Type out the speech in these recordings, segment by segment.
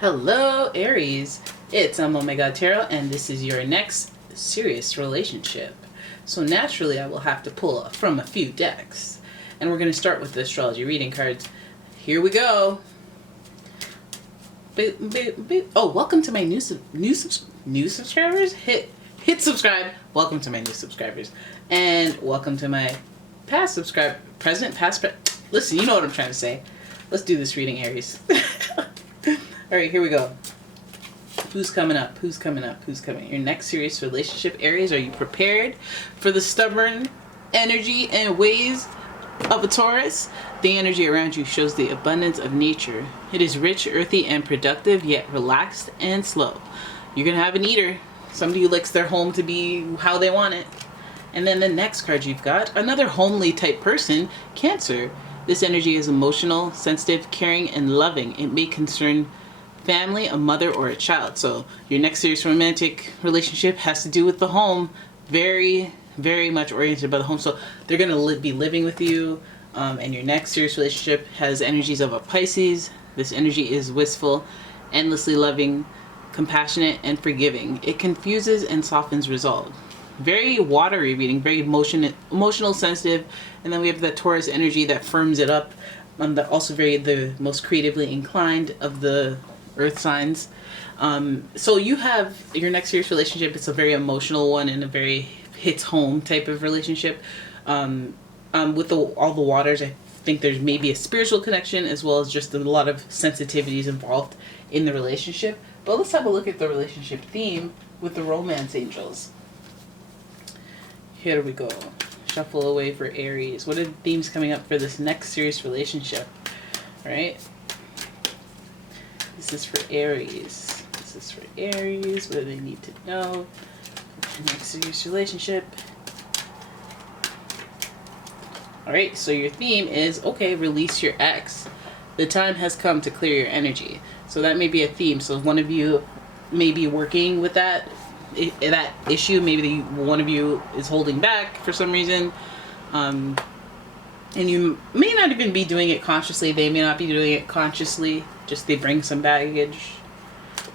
Hello Aries, it's OMG Tarot and this is your next serious relationship. So naturally I will have to pull from a few decks. And we're going to start with the astrology reading cards. Here we go. Boop, boop, boop. Oh, welcome to my new subscribers. Hit subscribe. Welcome to my new subscribers. And welcome to my past listen, you know what I'm trying to say. Let's do this reading, Aries. Alright, here we go. Who's coming up? Who's coming up? Who's coming? Your next serious relationship, Aries. Are you prepared for the stubborn energy and ways of a Taurus? The energy around you shows the abundance of nature. It is rich, earthy, and productive, yet relaxed and slow. You're going to have an eater. Somebody who likes their home to be how they want it. And then the next card you've got, another homely type person, Cancer. This energy is emotional, sensitive, caring, and loving. It may concern family, a mother, or a child. So your next serious romantic relationship has to do with the home. Very, very much oriented by the home. So they're going to be living with you. And your next serious relationship has energies of a Pisces. This energy is wistful, endlessly loving, compassionate, and forgiving. It confuses and softens resolve. Very watery reading, very emotional, sensitive. And then we have that Taurus energy that firms it up. Also the most creatively inclined of the earth signs. So you have your next serious relationship. It's a very emotional one and a very hits home type of relationship. With all the waters, I think there's maybe a spiritual connection as well as just a lot of sensitivities involved in the relationship. But let's have a look at the relationship theme with the romance angels. Here we go. Shuffle away for Aries. What are the themes coming up for this next serious relationship? All right. This is for Aries. This is for Aries. What do they need to know? Next serious relationship. Alright, so your theme is, okay, release your ex. The time has come to clear your energy. So that may be a theme. So one of you may be working with that issue. Maybe one of you is holding back for some reason. And you may not even be doing it consciously. They may not be doing it consciously. Just they bring some baggage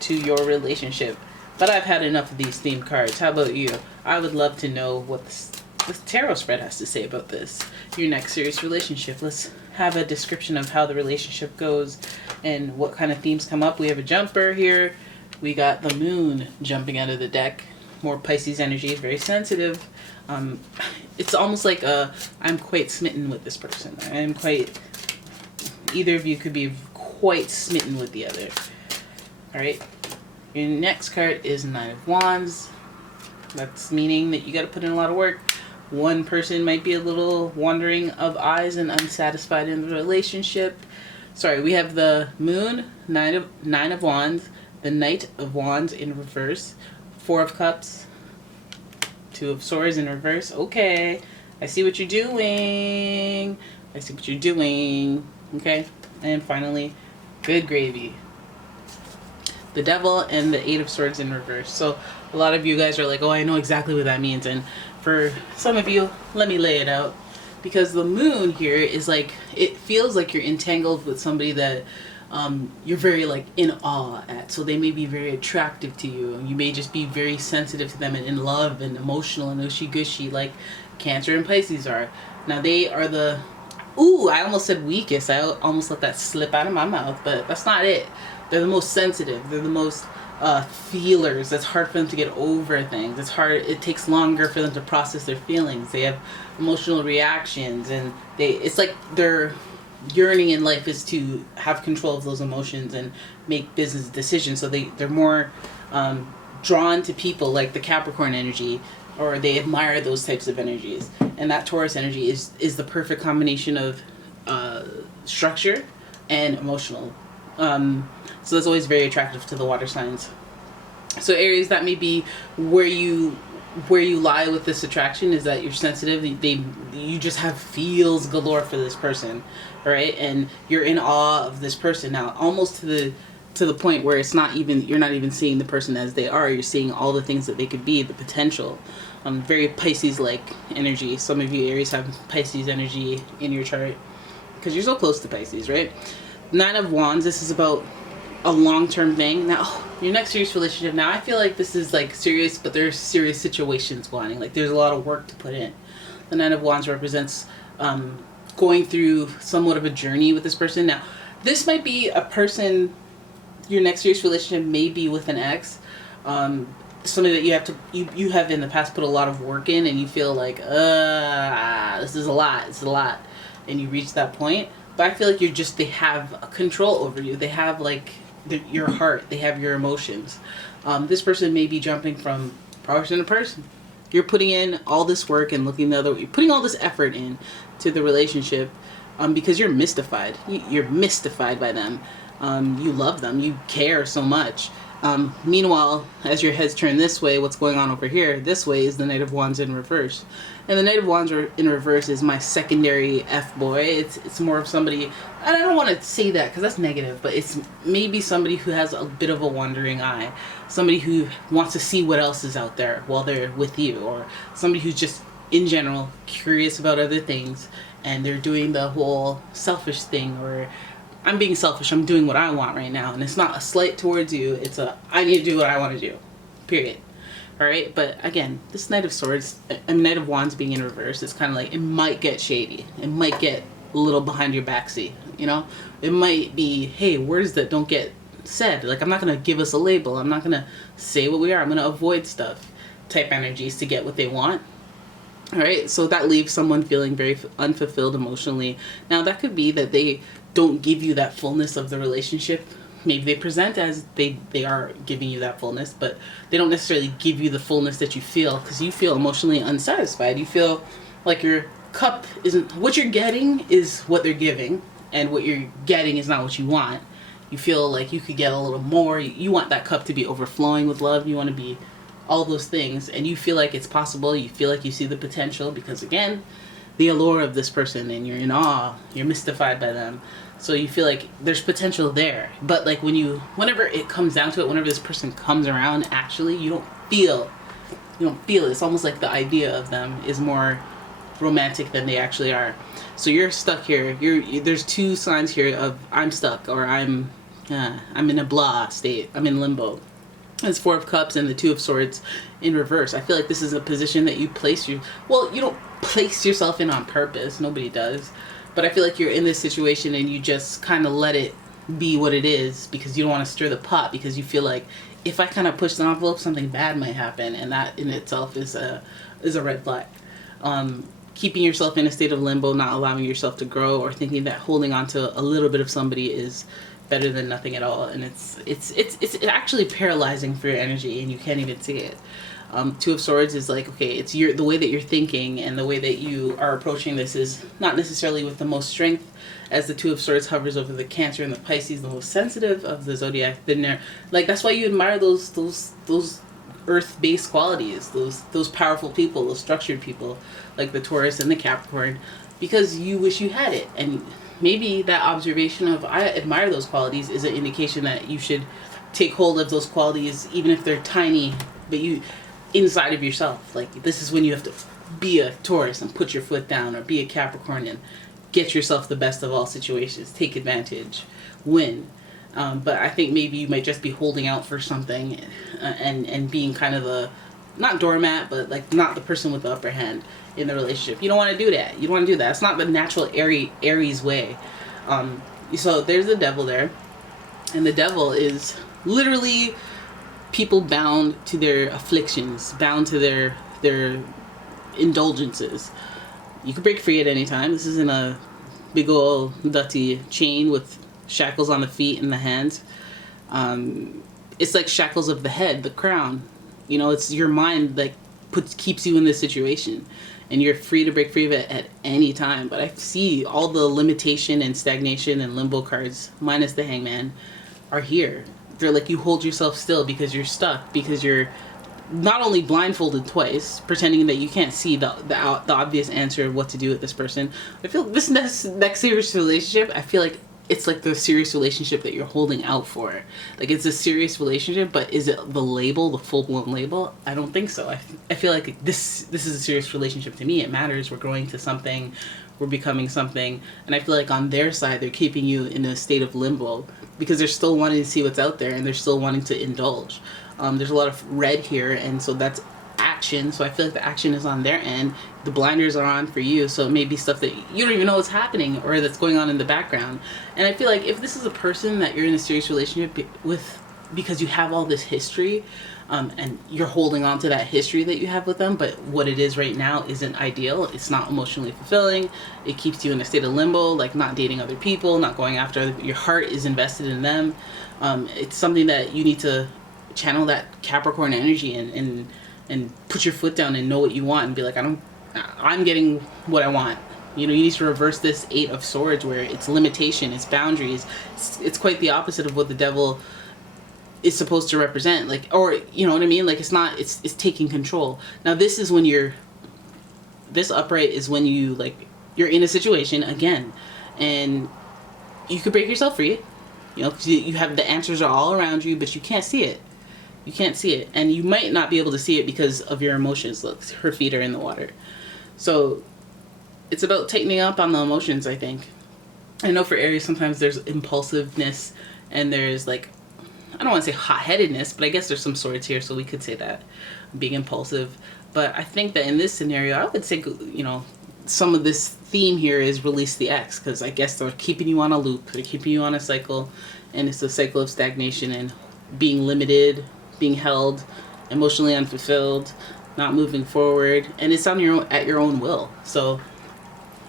to your relationship. But I've had enough of these theme cards. How about you? I would love to know what the tarot spread has to say about this. Your next serious relationship. Let's have a description of how the relationship goes and what kind of themes come up. We have a jumper here. We got the moon jumping out of the deck. More Pisces energy. Very sensitive. It's almost like I'm quite smitten with this person. Either of you could be quite smitten with the other. Alright. Your next card is Nine of Wands. That's meaning that you got to put in a lot of work. One person might be a little wandering of eyes and unsatisfied in the relationship. Sorry, we have the moon, Nine of Wands, the Knight of Wands in reverse, Four of Cups, Two of Swords in reverse. Okay, I see what you're doing. I see what you're doing. Okay, and finally, good gravy. The Devil and the Eight of Swords in reverse. So a lot of you guys are like, oh, I know exactly what that means. And for some of you, let me lay it out. Because the moon here is like, it feels like you're entangled with somebody that you're very like in awe at. So they may be very attractive to you. You may just be very sensitive to them and in love and emotional and gushy like Cancer and Pisces are. Now they are the, ooh, I almost said weakest. I almost let that slip out of my mouth, but that's not it. They're the most sensitive. They're the most feelers. It's hard for them to get over things. It's hard. It takes longer for them to process their feelings. They have emotional reactions, and it's like their yearning in life is to have control of those emotions and make business decisions. So they're more drawn to people like the Capricorn energy, or they admire those types of energies. And that Taurus energy is the perfect combination of structure and emotional. So that's always very attractive to the water signs. So Aries, that may be where you lie with this attraction, is that you're sensitive. You just have feels galore for this person, right? And you're in awe of this person now, almost to the point where you're not even seeing the person as they are. You're seeing all the things that they could be, the potential. Very Pisces-like energy. Some of you Aries have Pisces energy in your chart because you're so close to Pisces, right? Nine of Wands. This is about a long-term thing. Now, your next serious relationship, now I feel like this is like serious, but there's serious situations going. Like there's a lot of work to put in. The Nine of Wands represents going through somewhat of a journey with this person. Now, this might be a person, your next serious relationship may be with an ex. Somebody that you have in the past put a lot of work in, and you feel like, this is a lot, and you reach that point. But I feel like they have a control over you. They have like your heart. They have your emotions. This person may be jumping from person to person. You're putting in all this work and looking the other way. You're putting all this effort in to the relationship because you're mystified. You're mystified by them. You love them. You care so much. Meanwhile, as your head's turned this way, what's going on over here, this way, is the Knight of Wands in reverse. And the Knight of Wands in reverse is my secondary F-boy. It's more of somebody, and I don't want to say that because that's negative, but it's maybe somebody who has a bit of a wandering eye. Somebody who wants to see what else is out there while they're with you. Or somebody who's just, in general, curious about other things. And they're doing the whole selfish thing, or I'm being selfish, I'm doing what I want right now. And it's not a slight towards you, it's a, I need to do what I want to do. Period. Alright, but again, this Knight of Swords, Knight of Wands being in reverse, it's kind of like, it might get shady. It might get a little behind your backseat, you know? It might be, hey, words that don't get said. Like, I'm not going to give us a label. I'm not going to say what we are. I'm going to avoid stuff type energies to get what they want. Alright, so that leaves someone feeling very unfulfilled emotionally. Now, that could be that they don't give you that fullness of the relationship. Maybe they present as they are giving you that fullness, but they don't necessarily give you the fullness that you feel, because you feel emotionally unsatisfied. You feel like your cup isn't, what you're getting is what they're giving, and what you're getting is not what you want. You feel like you could get a little more. You want that cup to be overflowing with love. You want to be all those things, and you feel like it's possible. You feel like you see the potential because, again, the allure of this person, and you're in awe. You're mystified by them. So you feel like there's potential there. But like whenever it comes down to it, whenever this person comes around, actually, you don't feel it. It's almost like the idea of them is more romantic than they actually are. So you're stuck here. There's two signs here of I'm stuck, or I'm in a blah state. I'm in limbo. It's Four of Cups and the Two of Swords in reverse. I feel like this is a position that you don't place yourself in on purpose. Nobody does. But I feel like you're in this situation and you just kind of let it be what it is because you don't want to stir the pot, because you feel like if I kind of push the envelope, something bad might happen, and that in itself is a red flag. Keeping yourself in a state of limbo, not allowing yourself to grow, or thinking that holding on to a little bit of somebody is better than nothing at all, and it's actually paralyzing for your energy, and you can't even see it. Two of Swords is like, okay, it's the way that you're thinking and the way that you are approaching this is not necessarily with the most strength, as the Two of Swords hovers over the Cancer and the Pisces, the most sensitive of the zodiac. Like, that's why you admire those earth-based qualities, those powerful people, those structured people, like the Taurus and the Capricorn, because you wish you had it. And maybe that observation of I admire those qualities is an indication that you should take hold of those qualities, even if they're tiny, but you inside of yourself. Like, this is when you have to be a Taurus and put your foot down, or be a Capricorn and get yourself the best of all situations, take advantage, win. But I think maybe you might just be holding out for something and being kind of the, not doormat, but like not the person with the upper hand in the relationship. You don't want to do that. You don't want to do that. It's not the natural Aries way. So there's the Devil there. And the Devil is literally people bound to their afflictions, bound to their indulgences. You can break free at any time. This isn't a big old dirty chain with shackles on the feet and the hands. It's like shackles of the head, the crown. You know, it's your mind that keeps you in this situation, and you're free to break free of it at any time. But I see all the limitation and stagnation and limbo cards, minus the Hangman, are here. They're like, you hold yourself still because you're stuck, because you're not only blindfolded twice, pretending that you can't see the obvious answer of what to do with this person. I feel this next serious relationship, I feel like it's like the serious relationship that you're holding out for. Like, it's a serious relationship, but is it the label, the full-blown label? I don't think so. I feel like this is a serious relationship to me. It matters. We're growing to something. we're becoming something. And I feel like on their side, they're keeping you in a state of limbo because they're still wanting to see what's out there and they're still wanting to indulge. There's a lot of red here, and so that's action. So I feel like the action is on their end. The blinders are on for you, so it may be stuff that you don't even know is happening or that's going on in the background. And I feel like if this is a person that you're in a serious relationship with because you have all this history, and you're holding on to that history that you have with them, but what it is right now isn't ideal. It's not emotionally fulfilling. It keeps you in a state of limbo, like not dating other people, not going after other people. Your heart is invested in them. It's something that you need to channel that Capricorn energy and put your foot down and know what you want and be like, I'm getting what I want. You know, you need to reverse this 8 of Swords where it's limitation, it's boundaries. It's quite the opposite of what the Devil is supposed to represent, like, or you know what I mean, like it's taking control. Now this is when this upright is when you, like, you're in a situation again and you could break yourself free, you know, 'cause you have the answers are all around you, but you can't see it. You can't see it, and you might not be able to see it because of your emotions. Look, her feet are in the water. So it's about tightening up on the emotions, I think. I know for Aries sometimes there's impulsiveness and there's, like, I don't want to say hot-headedness, but I guess there's some swords here, so we could say that, being impulsive. But I think that in this scenario, I would say, you know, some of this theme here is release the ex, because I guess they're keeping you on a loop, they're keeping you on a cycle, and it's a cycle of stagnation and being limited, being held, emotionally unfulfilled, not moving forward, and it's on at your own will. So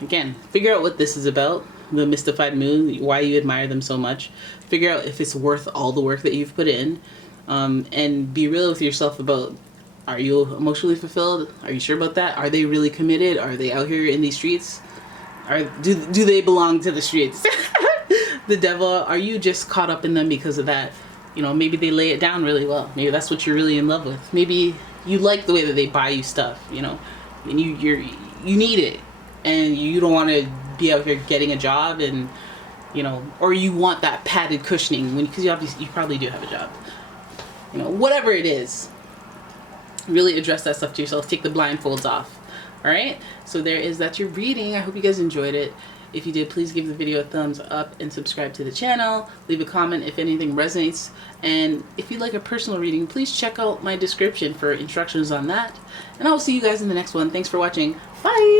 again, figure out what this is about. The mystified moon, why you admire them so much. Figure out if it's worth all the work that you've put in, and be real with yourself about, are you emotionally fulfilled? Are you sure about that? Are they really committed? Are they out here in these streets? Do they belong to the streets? The Devil, are you just caught up in them because of that? You know, maybe they lay it down really well. Maybe that's what you're really in love with. Maybe you like the way that they buy you stuff, you know, and you need it, and you don't want to be out here getting a job, and you know, or you want that padded cushioning because you probably do have a job, you know, whatever it is. Really address that stuff to yourself. Take the blindfolds off. All right, so that's your reading. I hope you guys enjoyed it. If you did, please give the video a thumbs up and subscribe to the channel. Leave a comment if anything resonates, and if you'd like a personal reading, please check out my description for instructions on that, and I'll see you guys in the next one. Thanks for watching. Bye.